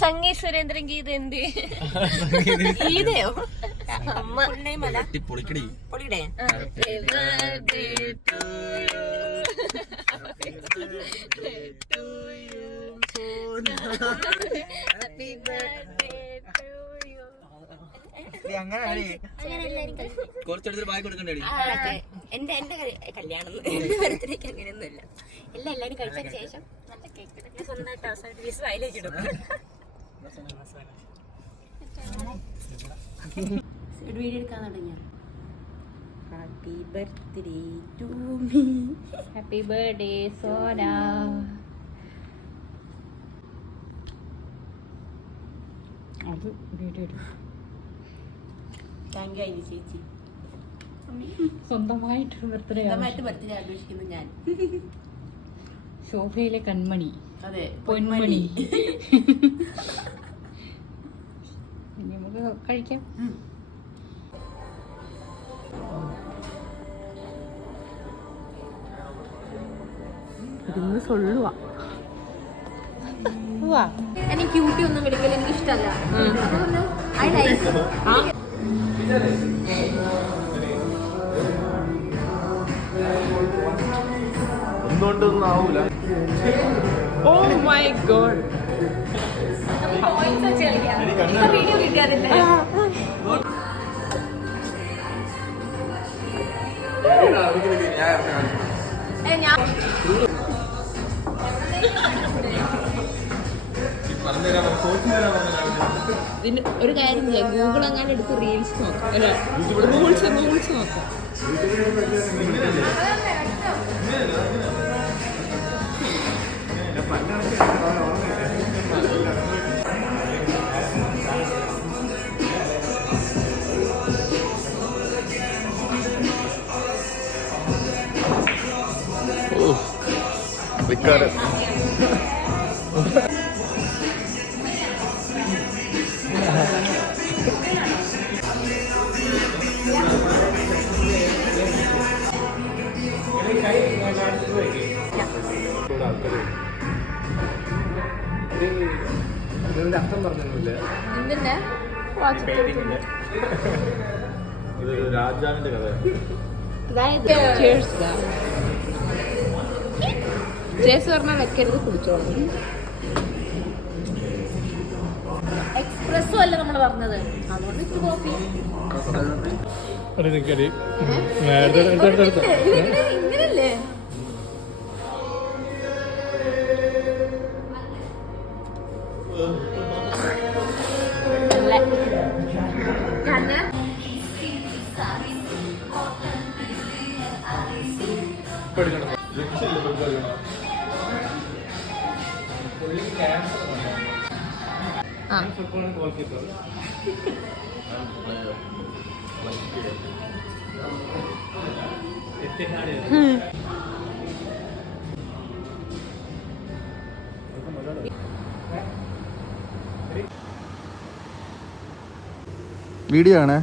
സംഗീത് സുരേന്ദ്രൻ ഗീത എന്ത് ഗീതയോ അമ്മ പൊളിക്കടി പൊളിക്കടേ കുറച്ചെടുത്ത് ബാഗ് കൊടുക്കണ്ടേ? എന്റെ കല്യാണം എന്റെ ബർത്ത്ഡേക്ക് അങ്ങനെയൊന്നുമില്ല. എല്ലാരും കഴിച്ചതിന് ശേഷം നല്ല കേക്ക് സ്വന്തമായിട്ട് അവസാനം പീസ് അതിലേക്ക് ഇടും. വീഡിയോ എടുക്കാൻ തുടങ്ങിയ happy birthday to me. Happy birthday Sona. അത് വീഡിയോ എടുക്കും. താങ്ക് യു ചേച്ചി. സ്വന്തമായിട്ട് ബർത്ത്ഡേ ആഘോഷിക്കുന്നു ഞാൻ. ശോഭയിലെ കൺമണി. അതെ, പൊന്മണി. ഇനി നമുക്ക് കഴിക്കാം. ഇരുന്ന് സൊള്ളുവാ. എനിക്ക് ക്യൂട്ടി ഒന്നും കിടക്കല് എനിക്ക് ഇഷ്ടമല്ല. ഒന്നുകൊണ്ടൊന്നും ആവൂല. Oh my God. വീഡിയോ കിട്ടാറില്ല. ഇതിന് ഒരു കാര്യം ചെയ്യാം, ഗൂഗിൾ അങ്ങനെ എടുത്ത് റീൽസ് നോക്കാം. അല്ല, റൂൾസ് നോക്കാം. അർത്ഥം പറഞ്ഞില്ല. ഇതൊരു രാജാവിന്റെ കഥ. പറഞ്ഞാൽ വെക്കരുത്, കുടിച്ചോളാം. എക്സ്പ്രസ്സും അല്ല നമ്മൾ പറഞ്ഞത്, അതുകൊണ്ട് ഇച്ചിരി കോഫി. ഇങ്ങനല്ലേ വീഡിയോ ആണ്.